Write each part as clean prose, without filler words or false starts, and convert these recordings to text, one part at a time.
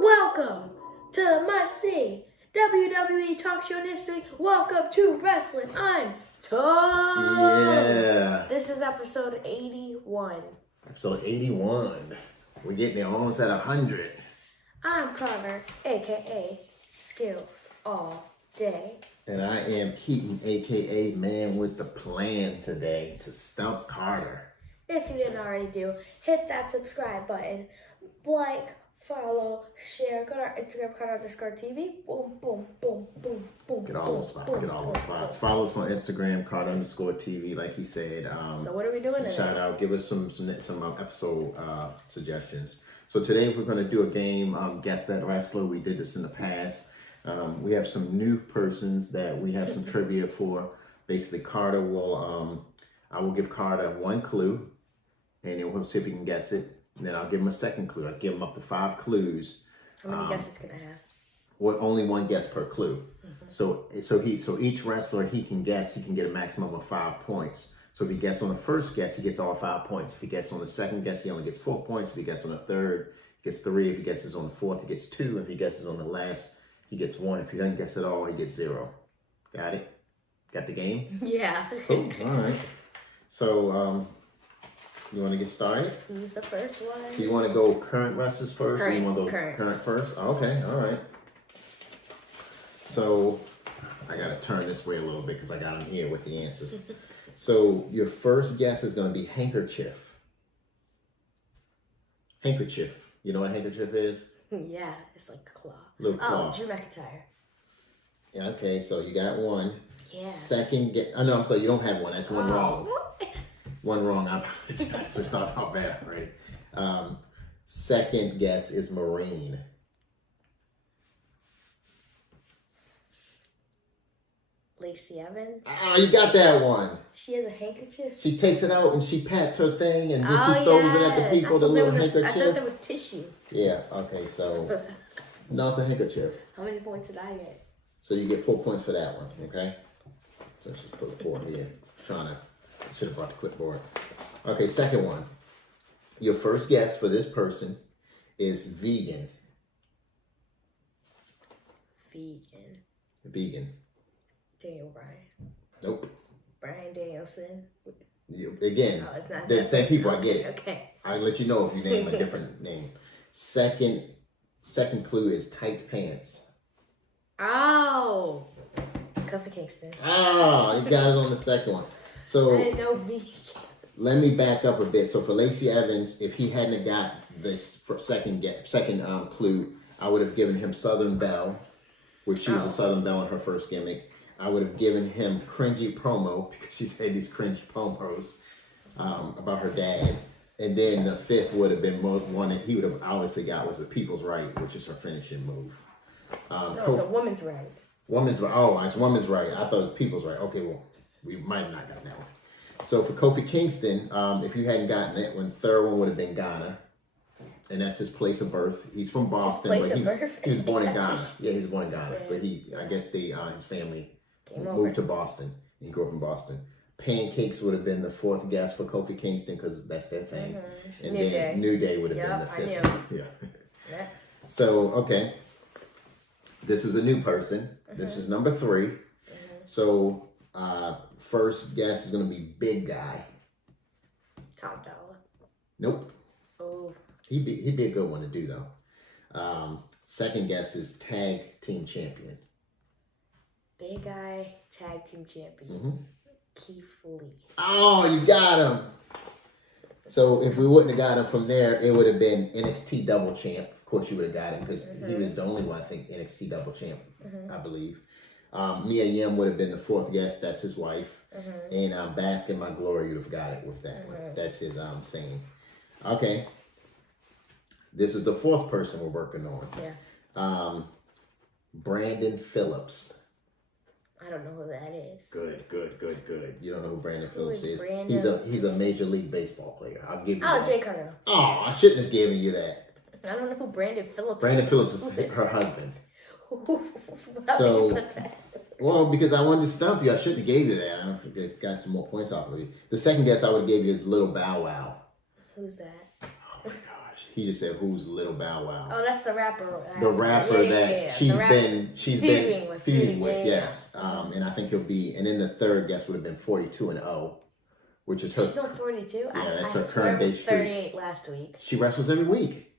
Welcome to the must-see WWE talk show in history. Welcome to Wrestling Untold. Yeah. This is episode 81. Episode 81. We're getting there almost at 100. I'm Karter, aka Skills All Day. And I am Keaton, aka Man with the Plan today to stump Karter. If you didn't already do, hit that subscribe button, like, follow, share, go to our Instagram, Karter_TV. Boom, boom, boom, boom, boom. Get all those spots. Get all those spots. Follow us on Instagram, Karter_TV, like he said. So what are we doing today? Shout out. Give us some episode suggestions. So today we're going to do a game, Guess That Wrestler. We did this in the past. We have some new persons that we have some trivia for. Basically, Karter will, I will give Karter one clue, and then we'll see if he can guess it. And then I'll give him a second clue. I'll give him up to 5 clues. How many guesses it's gonna have? Well, only one guess per clue. Mm-hmm. So each wrestler he can guess, he can get a maximum of 5 points. So if he guesses on the first guess, he gets all 5 points. If he guesses on the second guess, he only gets 4 points. If he guesses on the third, he gets 3. If he guesses on the fourth, he gets 2. If he guesses on the last, he gets 1. If he doesn't guess at all, he gets 0. Got it? Got the game? Yeah. Cool. All right. So, you want to get started? Who's the first one? Do you want to go current wrestlers first? Current, or you want to go current first? Okay, all right. So, I got to turn this way a little bit because I got them here with the answers. So, your first guess is going to be handkerchief. Handkerchief. You know what a handkerchief is? Yeah, it's like a claw. Little claw. Oh, Drew McIntyre. Yeah, okay, so you got one. Yeah. Second guess. Oh, no, I'm sorry, you don't have one. That's one wrong. Oh. One wrong. I apologize. It's not how bad already. Second guess is Marine. Lacey Evans. Oh, you got that one. She has a handkerchief. She takes it out and she pats her thing and then she throws it at the people, the little handkerchief. I thought there was tissue. Yeah, okay, so no, it's a handkerchief. How many points did I get? So you get 4 points for that one, okay? So just put 4 here. Should have brought the clipboard. Okay, second one. Your first guess for this person is vegan. Vegan. Daniel Bryan. Nope. Brian Danielson. Again, Oh, it's not they're the same people. I get it. Okay. I'll let you know if you name a different name. Second clue is tight pants. Oh. Kofi Kingston. Ah, you got it on the second one. So I didn't know vegan. let me back up a bit. So for Lacey Evans, if he hadn't got this second clue, I would have given him Southern Belle, which she was a Southern Belle in her first gimmick. I would have given him cringy promo because she's had these cringy promos about her dad. And then the fifth would have been one that he would have obviously got was the People's Right, which is her finishing move. No, it's a woman's right. Woman's right. Oh, it's woman's right. I thought it was People's Right. Okay, well, we might have not gotten that one. So for Kofi Kingston, if you hadn't gotten it, the third one would have been Ghana. And that's his place of birth. He's from Boston, but he was born in Ghana. Yeah, he was born in Ghana. Yeah. But I guess his family moved to Boston. He grew up in Boston. Pancakes would have been the fourth guess for Kofi Kingston because that's their thing. Mm-hmm. And New Day would have been the fifth. I knew. Yeah. Yes. So, okay. This is a new person. This is number 3. So, first guess is going to be big guy. Top Dollar. Nope. Oh. He'd be a good one to do though. Second guess is tag team champion. Big guy, tag team champion. Keith Lee. Oh, you got him. So if we wouldn't have got him from there, it would have been NXT double champ. Of course you would have got him because he was the only one, I think, NXT double champ, I believe. Mia Yim would have been the fourth guess. That's his wife. And Bask in My Glory, you'd have got it with that one. That's his saying. Okay. This is the fourth person we're working on. Yeah. Brandon Phillips. I don't know who that is. Good. You don't know who Brandon Phillips is? Brandon? He's a Major League Baseball player. I'll give you that. that. Jay Carter. Oh, I shouldn't have given you that. I don't know who Brandon Phillips is. Brandon Phillips is her husband. How did you put that? Well, because I wanted to stump you, I shouldn't have gave you that. I got some more points off of you. The second guess I would have gave you is Little Bow Wow. Who's that? Oh my gosh. He just said, "Who's Little Bow Wow?" Oh, that's the rapper. The rapper yeah. she's The rapper been feuding with. yeah. Yes. And I think he'll be. And then the third guest would have been 42-0, which is her. She's on 42. Yeah, that's I her swear current it day was streak. 38 last week. She wrestles every week.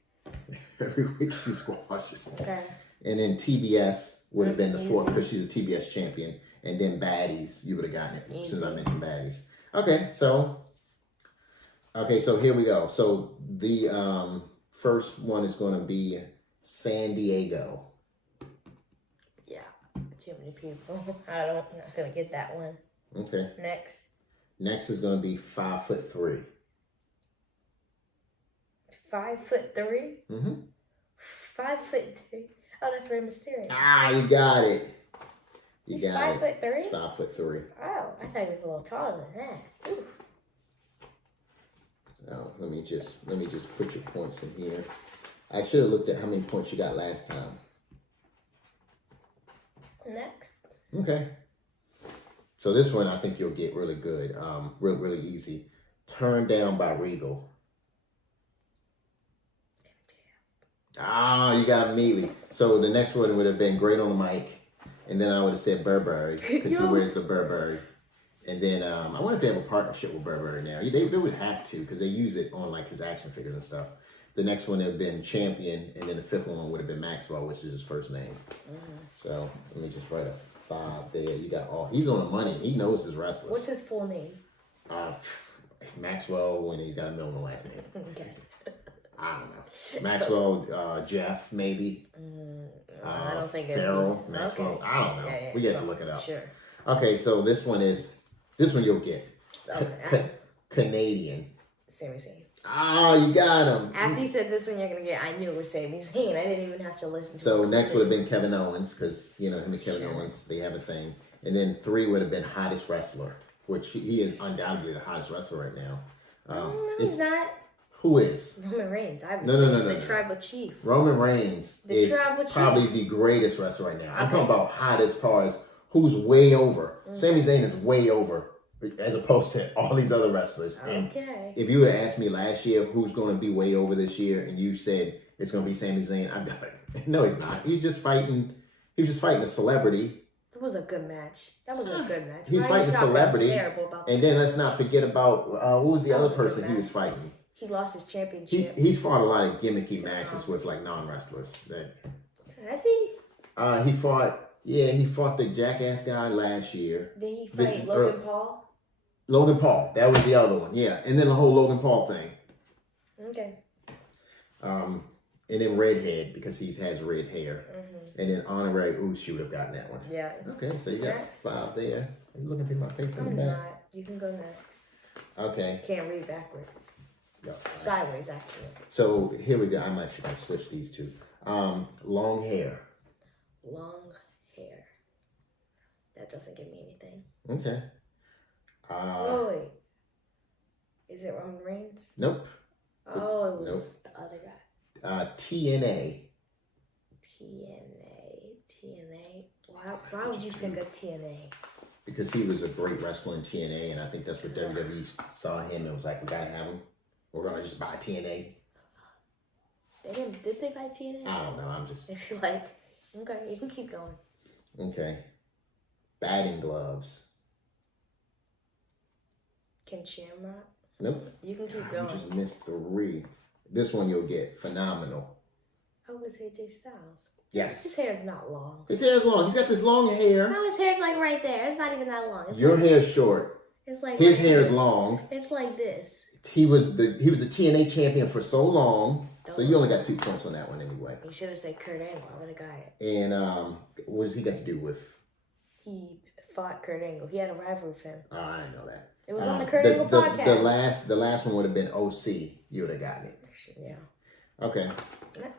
Every week she squashes. Okay. And then TBS would have been the fourth Easy. because she's a TBS champion. And then Baddies, you would have gotten it Easy. since I mentioned Baddies. Okay, so here we go. So the first one is going to be San Diego. Yeah, too many people. I'm not gonna get that one. Okay. Next is going to be 5'3". 5'3". Mm-hmm. 5'3". Oh, that's Rey Mysterio. Ah, you got it. He's 5'3". He's 5'3". Oh, I thought he was a little taller than that. Ooh. Oh, let me just put your points in here. I should have looked at how many points you got last time. Next. Okay. So this one I think you'll get really good. Really easy. Turned Down by Regal. Ah, you got immediately. So the next one would have been Great on the Mic, and then I would have said Burberry because he wears the Burberry. And then I wonder if they have a partnership with Burberry now. They would have to because they use it on like his action figures and stuff. The next one would have been Champion, and then the fifth one would have been Maxwell, which is his first name. Mm-hmm. So let me just write a 5 there. You got all. He's on the money. He knows his wrestlers. What's his full name? Maxwell, when he's got a Milner last name. Okay. I don't know. Maxwell, Jeff, maybe. I don't think Farrell, Maxwell. Okay. I don't know. Yeah, we got to look it up. Sure. Okay, so this one you'll get. Okay. Canadian. Sami Zayn. Oh, you got him. After you said this one, you're gonna get. I knew it was Sami Zayn. I didn't even have to listen to. So next would have been Kevin Owens because him and Kevin Sure. Owens, they have a thing. And then 3 would have been Hottest Wrestler, which he is undoubtedly the hottest wrestler right now. No, he's not. Who is? Roman Reigns. No. The Tribal Chief. Roman Reigns is Tribal Chief. probably the greatest wrestler right now. I'm Okay. talking about hot as far as who's way over. Okay. Sami Zayn is way over as opposed to all these other wrestlers. And Okay. if you would have asked me last year who's going to be way over this year, and you said it's going to be Sami Zayn, I'd be like, no, he's not. He's just fighting. He was just fighting a celebrity. That was a good match. That was a good match. He's Why fighting a you not celebrity. terrible about And that? then let's not forget about what was the That other was a good person he match. was fighting. He lost his championship. He's fought a lot of gimmicky matches with like non-wrestlers. Has he? He fought the Jackass guy last year. Did he fight Logan Paul? Logan Paul, that was the other one, yeah. And then the whole Logan Paul thing. Okay. And then Redhead, because he has red hair. Mm-hmm. And then Honorary Ooze, you would have gotten that one. Yeah. Okay, so you got Next. 5 there. Are you looking through my paper in I'm the back? not. You can go next. Okay. Can't read backwards. No. Sideways, actually. So here we go. I'm actually going to switch these two. Long hair. Long hair. That doesn't give me anything. Okay. Wait. Is it Roman Reigns? Nope. Oh, it was the other guy. TNA. TNA. Why would you pick a TNA? Because he was a great wrestler in TNA, and I think that's what WWE saw him and was like, we got to have him. We're going to just buy TNA. Did they buy TNA? I don't know. I'm just... It's like, okay, you can keep going. Okay. Batting gloves. Ken Shamrock? Nope. You can keep You going. just missed 3. This one you'll get. Phenomenal. Oh, it's AJ Styles. Yes. His hair is not long. His hair is long. He's got this long hair. No, his hair's like right there. It's not even that long. It's Your like, hair is short. It's like His right hair is here. long. It's like this. He was a TNA champion for so long. So you only got 2 points on that one anyway. You should have said Kurt Angle. I would have got it. And what does he got to do with? He fought Kurt Angle. He had a rivalry with him. Oh, I didn't know that. It was on the Kurt Angle podcast. The last one would have been OC. You would have gotten it. Yeah. Okay. Next.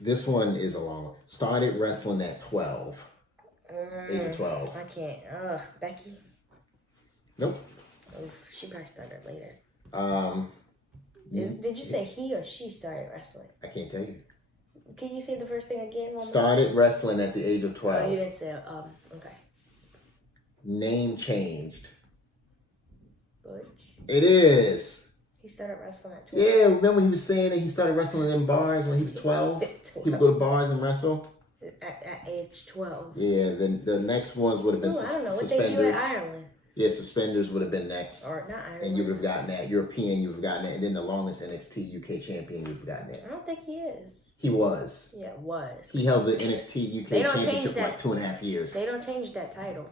This one is a long one. Started wrestling at 12. Age of 12. I can't. Becky. Nope. Oof, she probably started later. Mm-hmm. Did you say he or she started wrestling? I can't tell you. Can you say the first thing again? Started wrestling at the age of 12. Oh, you didn't say. Okay. Name changed. Butch. It is. He He started wrestling at 12. Yeah, remember he was saying that he started wrestling in bars when he was 12? He would go to bars and wrestle? At age 12. Yeah, then the next ones would have been I don't know what suspenders. they do at Ireland. Yeah, suspenders would have been next. Or not Ireland. And you would have gotten that. European, you would have gotten that. And then the longest NXT UK champion, you would have gotten that. I don't think he is. He was. Yeah, was. He held the NXT UK championship for like 2.5 years. They don't change that title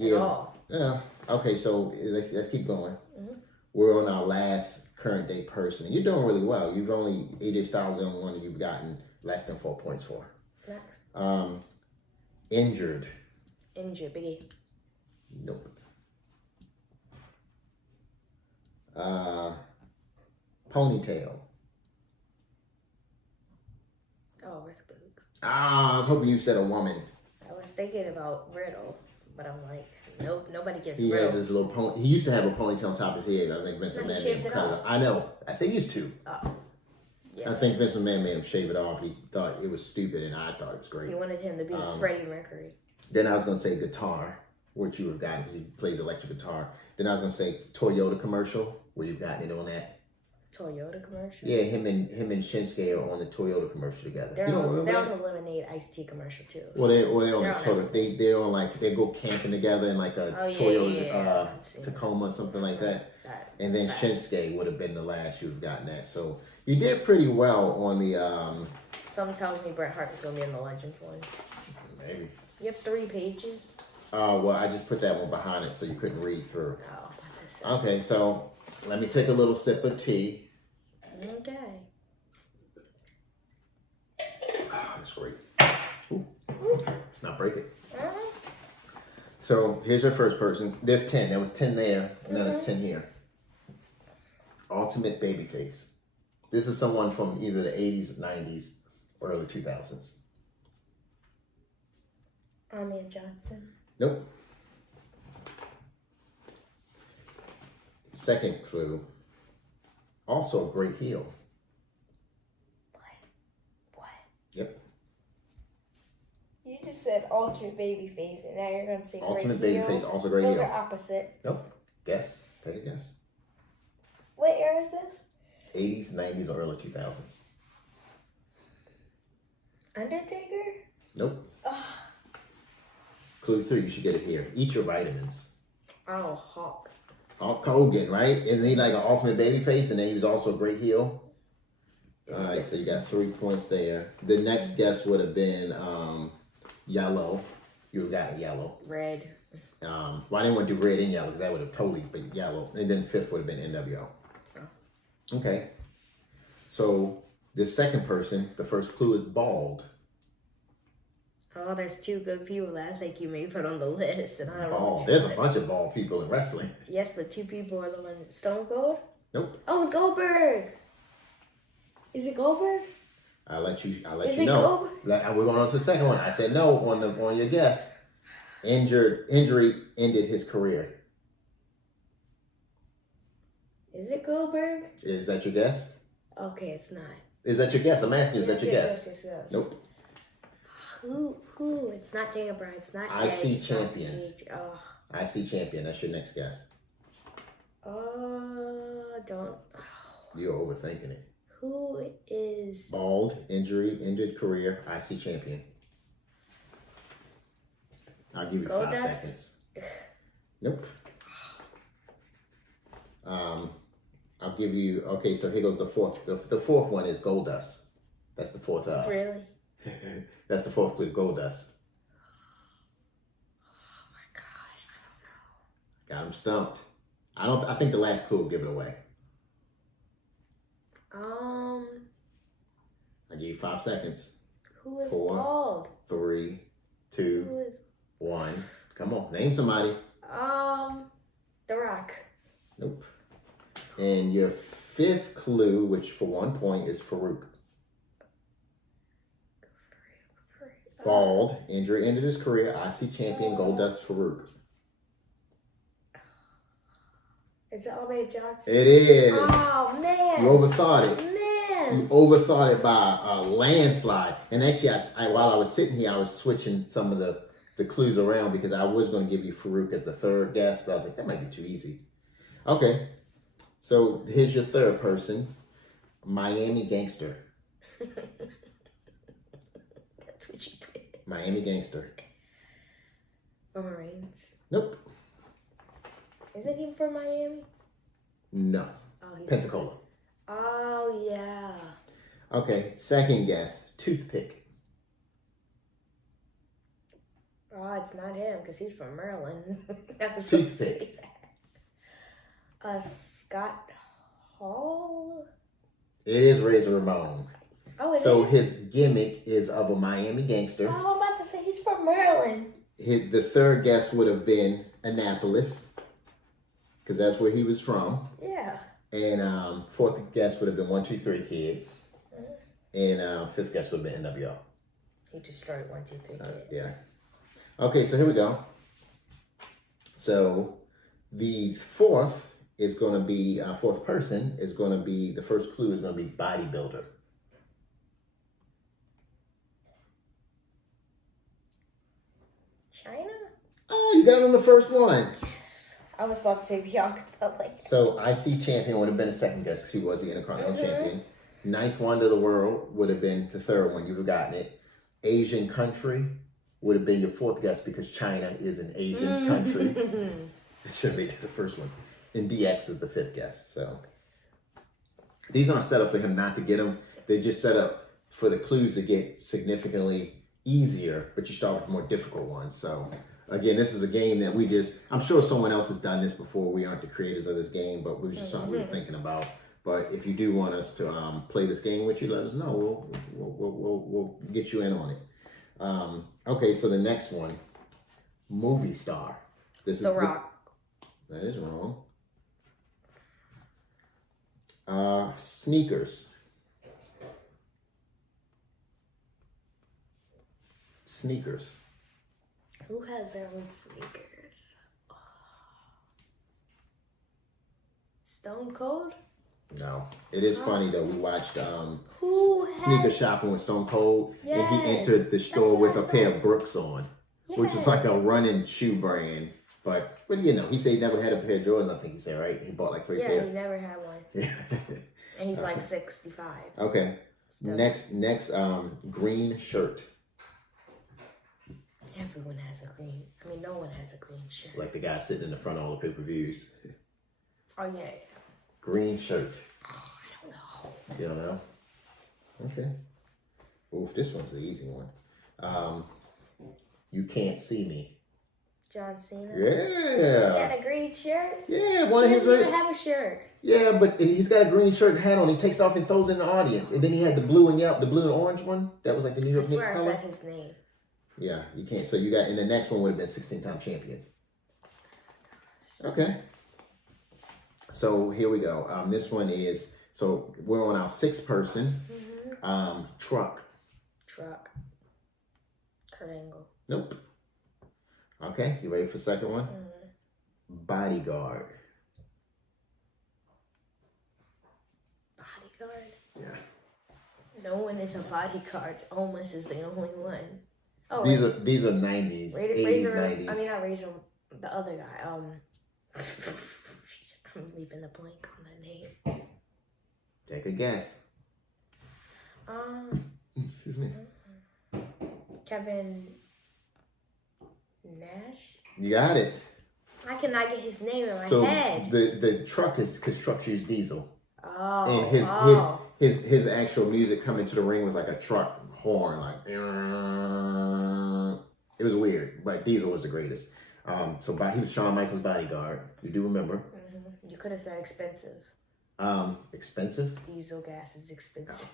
at all. Yeah. Okay, so let's keep going. Mm-hmm. We're on our last current day person. And you're doing really well. You've only, AJ Styles is the only one that you've gotten less than 4 points for. Next. Injured. Injured, Biggie. Nope. Ponytail. Oh, Rick Boogs. I was hoping you said a woman. I was thinking about Riddle, but I'm like, nope, nobody gets He Riddle. has his little pony. He used to have a ponytail on top of his head. I think Vince No, he McMahon shaved made him it cut it off. off. I know. I say used to. Oh. Yeah. I think Vince McMahon made him shave it off. He thought it was stupid, and I thought it was great. You wanted him to be Freddie Mercury. Then I was going to say guitar, which you would have gotten because he plays electric guitar. Then I was going to say Toyota commercial, where you've gotten it on that. Toyota commercial? Yeah, him and Shinsuke are on the Toyota commercial together. They're you don't on remember the that? Lemonade iced tea commercial too. Well, they're on They're the Toyota. They're on like they go camping together in like a Toyota Tacoma or something like that. And then Shinsuke would have been the last you would have gotten that. So you did pretty well on the. Something tells me Bret Hart is gonna be in the Legends one. Maybe. You have 3 pages. Well, I just put that one behind it so you couldn't read through. Oh, okay, so let me take a little sip of tea. Okay. Oh, that's great. Ooh. Let's not break it. So here's your first person. There's 10. There was 10 there. And now there's 10 here. Ultimate babyface. This is someone from either the 80s, 90s, or early 2000s. Ahmed Johnson. Nope. Second clue. Also a great heel. What? Yep. You just said ultimate babyface, and now you're gonna say Ultimate great babyface, heel. also great Those heel. are opposites. Nope. Guess. Take a guess. What era is this? 80s, 90s, or early 2000s. Undertaker? Nope. Ugh. Clue 3, you should get it here. Eat your vitamins. Oh, Hulk. Hulk Hogan, right? Isn't he like an ultimate babyface, and then he was also a great heel? All right, so you got 3 points there. The next guess would have been yellow. You would have gotten yellow. Red. Well, I didn't want to do red and yellow because that would have totally been yellow. And then fifth would have been NWO. Oh. Okay. So the second person, the first clue is bald. Oh, there's 2 good people that I think you may put on the list, and I don't know. Bald. There's a bunch of bald people in wrestling. Yes, but 2 people are the ones. Stone Cold? Nope. Oh, it's Goldberg. Is it Goldberg? I'll let you Is it know. We're going on to the second one. I said no on your guess. Injury ended his career. Is it Goldberg? Is that your guess? Okay, it's not. Is that your guess? I'm asking you, is that your guess? Yes. Nope. Who? It's not Daniel Bryan. It's not IC Edge, it's champion. Not Edge. Oh. IC champion. That's your next guess. Don't. You're overthinking it. Who is... Bald, injured career, IC champion. I'll give you 5 seconds. Nope. I'll give you, okay, so here goes the fourth. The fourth one is Goldust. That's the fourth. Really? That's the fourth clue, Goldust. Oh my gosh, I Got him stumped. I think the last clue will give it away. don't know. I'll give you 5 seconds. Who is 4, bald? 3, 2, Who is... 1. Come on, name somebody. The Rock. Nope. And your 5th clue, which for 1 point, is Farouk. Bald, injury ended his career, IC champion, Goldust Farouk. Is it Ahmed Johnson? It is. Oh, man. You overthought it. Man. You overthought it by a landslide. And actually, while I was sitting here, I was switching some of the clues around because I was going to give you Farouk as the third guess, but I was like, that might be too easy. Okay. So here's your third person, Miami Gangster. That's what you put. Miami Gangster. For Marines. Nope. Isn't he from Miami? No. Oh, he's Pensacola. Oh, yeah. Okay, second guess, Toothpick. Oh, it's not him because he's from Maryland. I was supposed to Toothpick. say that. Scott Hall? It is Razor Ramon. Oh, it So is? his gimmick is of a Miami gangster. Oh, I'm about to say he's from Maryland. The third guess would have been Annapolis, because that's where he was from. Yeah. And fourth guess would have been 1, 2, 3 Kids. And fifth guess would have been NWO. He destroyed 1, 2, 3 Kids. Yeah. Okay, so here we go. So the fourth is going to be, fourth person is going to be, the first clue is going to be bodybuilder. China? Oh, you got it on the first one. Yes. I was about to say Bianca, but like. So IC champion would have been a second guess because he was the Intercontinental champion. Ninth wonder of the world would have been the third one. You've forgotten it. Asian country would have been your fourth guess because China is an Asian country. It should have made it the first one. And DX is the fifth guess. So these aren't set up for him not to get them. They're just set up for the clues to get significantly easier, but you start with more difficult ones. So again, this is a game that I'm sure someone else has done this before. We aren't the creators of this game, but it was just something we were thinking about. But if you do want us to play this game with you, let us know. We'll get you in on it. Okay, so the next one, movie star. This is The Rock. That is wrong. Sneakers. Sneakers. Who has their own sneakers? Stone Cold? No. It is funny though. We watched Who Sneaker has... Shopping with Stone Cold, and he Yes, entered the store what with a I pair said. of Brooks on, which is Yes. like a running shoe brand. But you know, he said he never had a pair of Jordans. I think he said, right? He bought like 3 Yeah, pairs. he never had one. Yeah. And he's like 65. Okay. Still. Next, green shirt. Everyone has a green. I mean, no one has a green shirt. Like the guy sitting in the front of all the pay-per-views. Oh, yeah. Green shirt. Oh, I don't know. You don't know? Okay. Oof, this one's an easy one. You can't see me. John Cena? Yeah. He had a green shirt? Yeah, one of He his. doesn't even have a shirt. Yeah, but he's got a green shirt and hat on. He takes it off and throws it in the audience. And then he had the blue and yellow, the blue and orange one. That was like the New I York Knicks swear I color. said his name. Yeah, you can't. So you got, and the next one would have been 16-time champion. Okay. So here we go. This one is, so we're on our sixth person. Truck. Truck. Kurt Angle. Nope. Okay, you ready for the second one? Bodyguard. Bodyguard? Yeah. No one is a bodyguard. Almost is the only one. Oh, These are 90s, 80s, Razor, 90s. I mean, not Razor, the other guy. I'm leaving the blank on the name. Take a guess. Excuse me. Kevin Nash? You got it. I cannot get his name in my So head. the truck is because trucks use diesel, Oh. and his actual music coming to the ring was like a truck horn, like it was weird. But Diesel was the greatest. So he was Shawn Michaels' bodyguard. You do remember? You could have said expensive. Expensive. Diesel gas is expensive.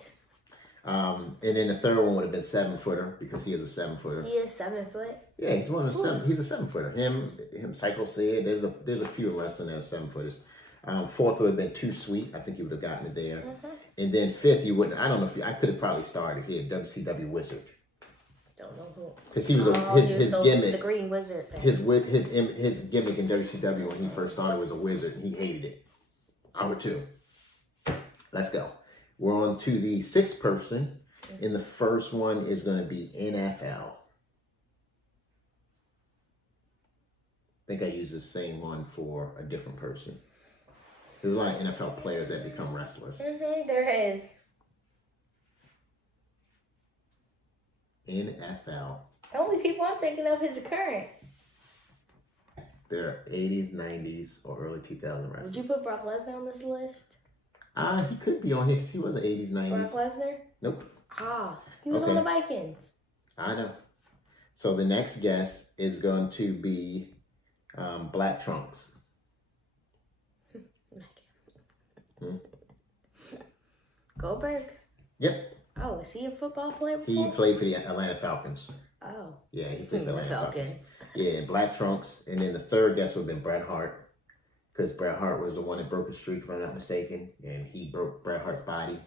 And then the third one would have been 7-footer because he is a 7-footer. He is 7 foot. Yeah, he's one of the seven. He's a 7-footer. Him, Psycho said there's a few less than that 7-footers. Fourth would have been Too Sweet. I think you would have gotten it there. And then fifth, you wouldn't. I don't know if I could have probably started here. WCW Wizard. Don't know who. Because he was his gimmick. The Green Wizard thing. His gimmick in WCW when he first started was a wizard, and he hated it. I would too. Let's go. We're on to the sixth person, and the first one is going to be NFL. I think I used the same one for a different person. There's a lot of NFL players that become wrestlers. There is. NFL. The only people I'm thinking of is the current. They're 80s, 90s, or early 2000 wrestlers. Would you put Brock Lesnar on this list? He could be on here because he was an 80s, 90s. Brock Lesnar? Nope. He was on the Vikings. I know. So the next guest is going to be Black Trunks. Goldberg? Yes. Oh, is he a football player before? He played for the Atlanta Falcons. Oh. Yeah, he played for the Atlanta Falcons. Falcons. Yeah, Black Trunks. And then the third guest would have been Bret Hart. Because Bret Hart was the one that broke the streak, if I'm not mistaken. And he broke Bret Hart's body.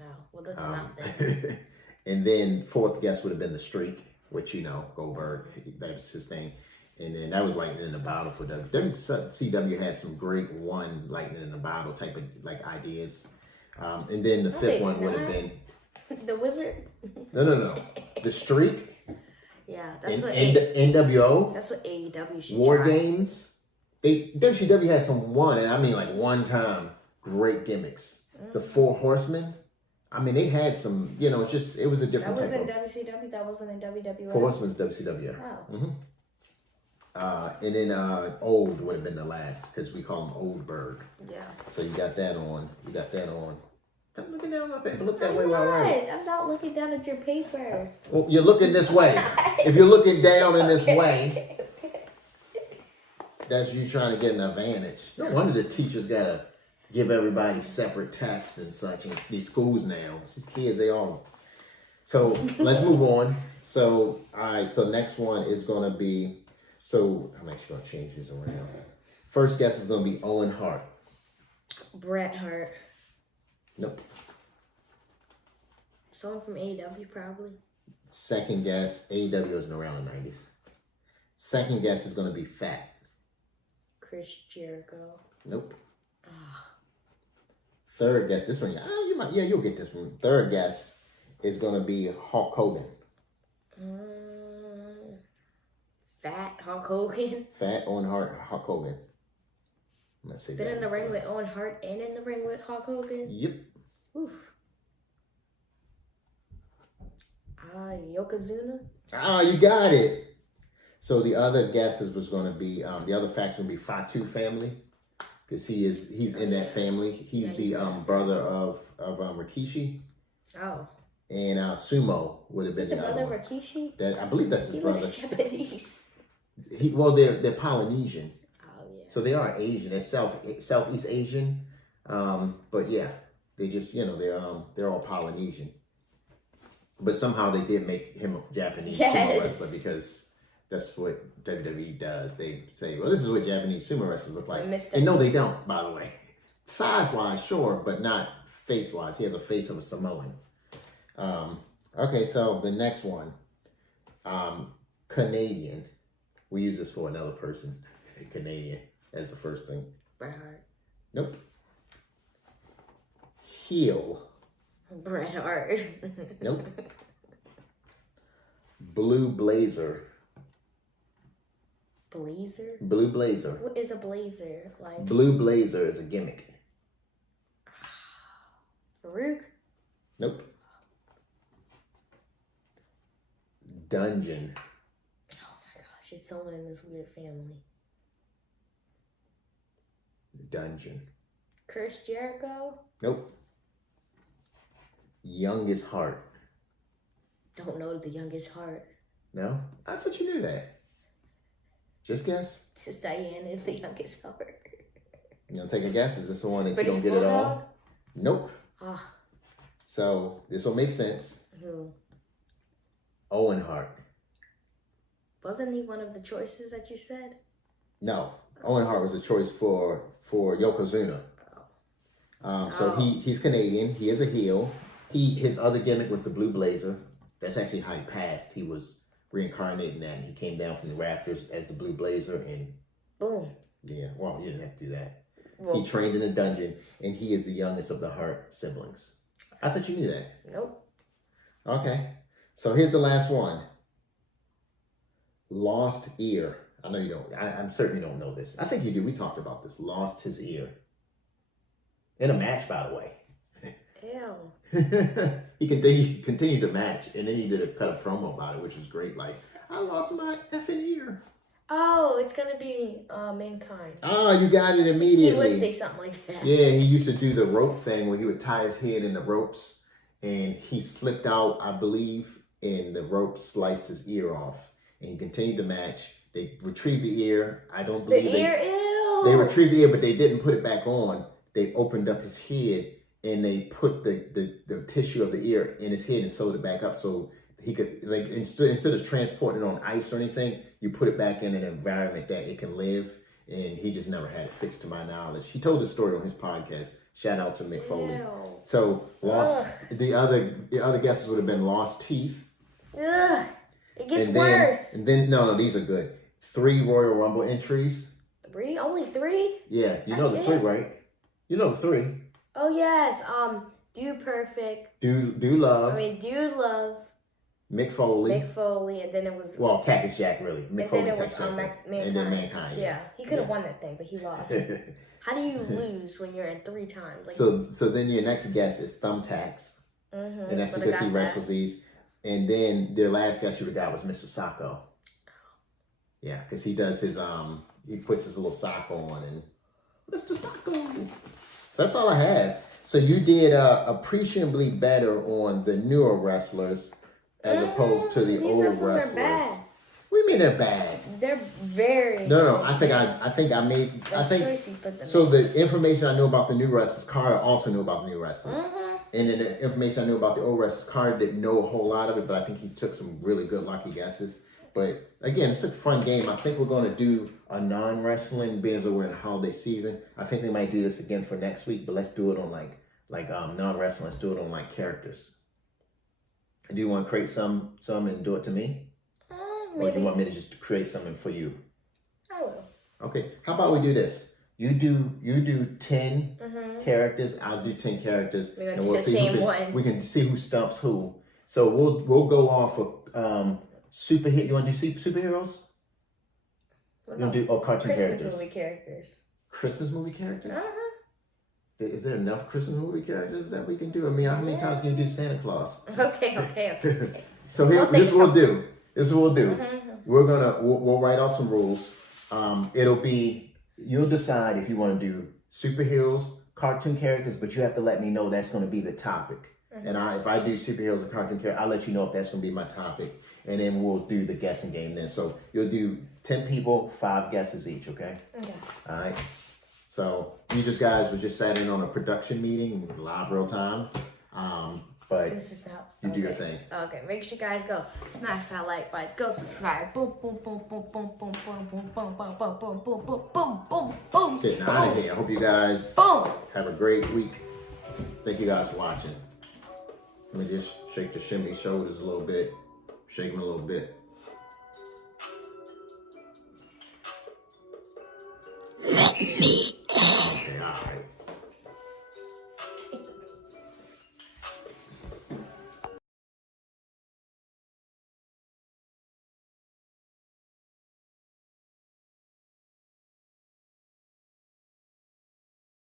Oh, well, that's nothing. And then fourth guest would have been The Streak, which, Goldberg, that was his thing. And then that was lightning in a bottle for WCW had some great lightning in a bottle type of ideas. And then the fifth one would have been The Wizard. No. The Streak. Yeah, that's what NWO. That's what AEW should War try. Games. WCW had some one time great gimmicks. The Four Horsemen. They had some. It was a different. That was in WCW. That wasn't in WWF. Four Horsemen's WCW. Oh. And then Old would have been the last because we call him Oldberg. Yeah. So you got that on. Stop looking down my paper. Look that way while I write. I'm not looking down at your paper. Well, you're looking this way. If you're looking down in this way, that's you trying to get an advantage. No wonder the teachers gotta give everybody separate tests and such in these schools now. These kids, they all. So let's move on. So So next one is gonna be. So I'm actually gonna change this around. First guess is gonna be Owen Hart. Bret Hart. Nope. Someone from AEW, probably. Second guess, AEW isn't around the 90s. Second guess is going to be Fat. Chris Jericho. Nope. Ah. Third guess, this one, you'll get this one. Third guess is going to be Hulk Hogan. Fat Hulk Hogan. Fat, Owen Hart, Hulk Hogan. Let's see. Been in the ring with Owen Hart and in the ring with Hulk Hogan? Yep. Oof. Yokozuna? You got it. So the other guesses was going to be, the other faction would be Fatu family. Because he's in that family. He's the brother of Rikishi. Oh. And Sumo would have been the the brother other one. Rikishi? I believe that's his brother. He looks Japanese. They're Polynesian. Oh yeah. So they are Asian. They're Southeast Asian. But yeah, they just they're all Polynesian. But somehow they did make him a Japanese sumo wrestler because that's what WWE does. They say, well, this is what Japanese sumo wrestlers look like. And no, they don't, by the way. Size-wise, sure, but not face-wise. He has a face of a Samoan. Okay, so the next one. Canadian. We use this for another person. Canadian as the first thing. Bret Hart. Nope. Heel. Bret Hart. Nope. Blue Blazer. Blazer? Blue Blazer. What is a blazer? Like Blue Blazer is a gimmick. Farouk? Nope. Dungeon. Oh my gosh, it's someone in this weird family. Dungeon. Chris Jericho? Nope. Youngest Heart. Don't know the youngest heart. No? I thought you knew that. Just guess. It's just Diane is the youngest heart. You know, take a guess. Is this the one that British you don't get at Bulldog? all? Nope. Ah. So this will make sense. Who? Owen Hart. Wasn't he one of the choices that you said? No. Owen Hart was a choice for Yokozuna. So he's Canadian. He is a heel. His other gimmick was the Blue Blazer. That's actually how he passed. He was reincarnating that, and he came down from the rafters as the Blue Blazer, and boom. Yeah, well, you didn't have to do that. Well, he trained in a dungeon, and he is the youngest of the Hart siblings. I thought you knew that. Nope. Okay, so here's the last one. Lost ear. I know you don't. I'm certain you don't know this. I think you do. We talked about this. Lost his ear. In a match, by the way. Ew. He continued to match, and then he did a promo about it, which was great. Like, I lost my effing ear. Oh, it's gonna be Mankind. Oh, you got it immediately. He would say something like that. Yeah, he used to do the rope thing where he would tie his head in the ropes, and he slipped out, I believe, and the rope sliced his ear off. And he continued to match. They retrieved the ear. I don't believe they retrieved the ear, but they didn't put it back on. They opened up his head and they put the tissue of the ear in his head and sewed it back up so he could, like, instead of transporting it on ice or anything, you put it back in an environment that it can live. And he just never had it fixed, to my knowledge. He told the story on his podcast. Shout out to Mick Foley. Ew. So the other guesses would have been lost teeth. Ugh. It gets worse. And then no, these are good. 3 Royal Rumble entries. 3? Only 3? Yeah, you know the 3, right? You know the 3. Oh yes. Dude Perfect. Dude Love. Dude Love. Mick Foley. And then it was Cactus Jack, really. Mick Foley, then it was Mankind. and then Mankind. Yeah, he could have won that thing, but he lost. How do you lose when you're in 3 times? Like, so then your next guess is Thumbtacks, and that's because he wrestles these. And then their last guess you got was Mr. Sacco. Yeah, because he does his he puts his little sock on and Mr. Sacco. So that's all I have. So you did appreciably better on the newer wrestlers as opposed to the old wrestlers. Are bad. What do you mean they're bad? They're very. No. I think so. The information I knew about the new wrestlers, Karter also knew about the new wrestlers. And then the information I knew about the old wrestlers, Karter didn't know a whole lot of it, but I think he took some really good lucky guesses. But again, it's a fun game. I think we're going to do a non-wrestling, being as though we're in the holiday season. I think we might do this again for next week, but let's do it on like non-wrestling. Let's do it on like characters. Do you want to create some and do it to me? Maybe. Or do you want me to just create something for you? I will. Okay. How about we do this? You do 10 characters. I'll do 10 characters, and we'll see we can see who stumps who. So we'll go off of superhero. You want to do superheroes? You want to do cartoon characters? Christmas movie characters. Is there enough Christmas movie characters that we can do? I mean, how many times can you do Santa Claus? Okay. So this is what we'll do. We'll write out some rules. It'll be, you'll decide if you want to do superheroes, cartoon characters, but you have to let me know that's going to be the topic. And if I do superheroes or cartoon characters, I'll let you know if that's going to be my topic. And then we'll do the guessing game then. So you'll do 10 people, 5 guesses each, okay? Okay. All right. So you guys were just sat in on a production meeting, live real time. But this is not, you do your thing. Okay, make sure you guys go smash that like button, go subscribe. Boom, boom, boom, boom, boom, boom, boom, boom, boom, boom, boom, boom, boom, boom, boom, boom, boom. Getting out of here. I hope you guys have a great week. Thank you guys for watching. Let me just shake the shimmy shoulders a little bit. Shake them a little bit.